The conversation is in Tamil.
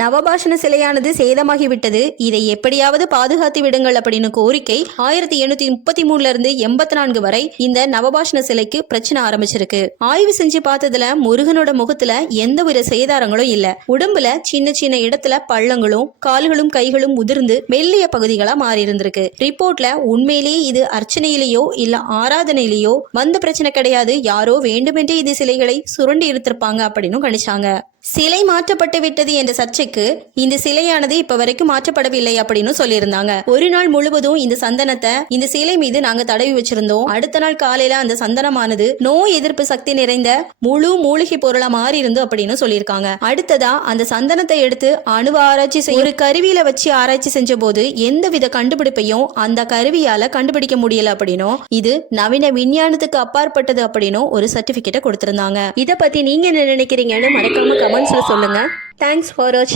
நவபாஷண சிலையானது சேதமாகிவிட்டது, இதை எப்படியாவது பாதுகாத்து விடுங்கள் அப்படின்னு கோரிக்கை 1833 இருந்து 84 வரை இந்த நவபாஷண சிலைக்கு பிரச்சனை ஆரம்பிச்சிருக்கு. ஆய்வு செஞ்சு பார்த்ததுல முருகனோட முகத்துல எந்த ஒரு சேதாரங்களும் இல்ல. உடம்புல சின்ன சின்ன இடத்துல பள்ளங்களும் கால்களும் கைகளும் உதிர்ந்து மெல்லிய பகுதிகளா மாறி இருந்திருக்கு. ரிப்போர்ட்ல உண்மையிலேயே இது அர்ச்சனையிலேயோ இல்ல ஆராதனையிலேயோ வந்த பிரச்சனை கிடையாது, யாரோ வேண்டுமென்றே இது சிலைகளை சுரண்டி எடுத்திருப்பாங்க அப்படின்னு கணிச்சாங்க. சிலை மாற்றப்பட்டு விட்டது என்ற சர்ச்சைக்கு இந்த சிலையானது இப்ப வரைக்கும் மாற்றப்படவில்லை அப்படின்னு சொல்லியிருந்தாங்க. ஒரு நாள் முழுவதும் இந்த சந்தனத்தை இந்த சிலை மீது நாங்க தடவி வச்சிருந்தோம். அடுத்த நாள் காலையில அந்த சந்தனமானது நோய் எதிர்ப்பு சக்தி நிறைந்த முழு மூலிகை பொருளா மாறி இருந்து அப்படின்னு சொல்லியிருக்காங்க. அடுத்ததா அந்த சந்தனத்தை எடுத்து அணுவ ஆராய்ச்சி ஒரு கருவியில வச்சு ஆராய்ச்சி செஞ்ச போது எந்தவித கண்டுபிடிப்பையும் அந்த கருவியால கண்டுபிடிக்க முடியல அப்படின்னும் இது நவீன விஞ்ஞானத்துக்கு அப்பாற்பட்டது அப்படின்னும் ஒரு சர்டிபிகேட்டை கொடுத்திருந்தாங்க. இதை பத்தி நீங்க என்ன நினைக்கிறீங்கன்னு மறக்காம கமெண்ட்ஸ்ல சொல்லுங்க. தேங்க்ஸ் ஃபார் வாட்சிங்.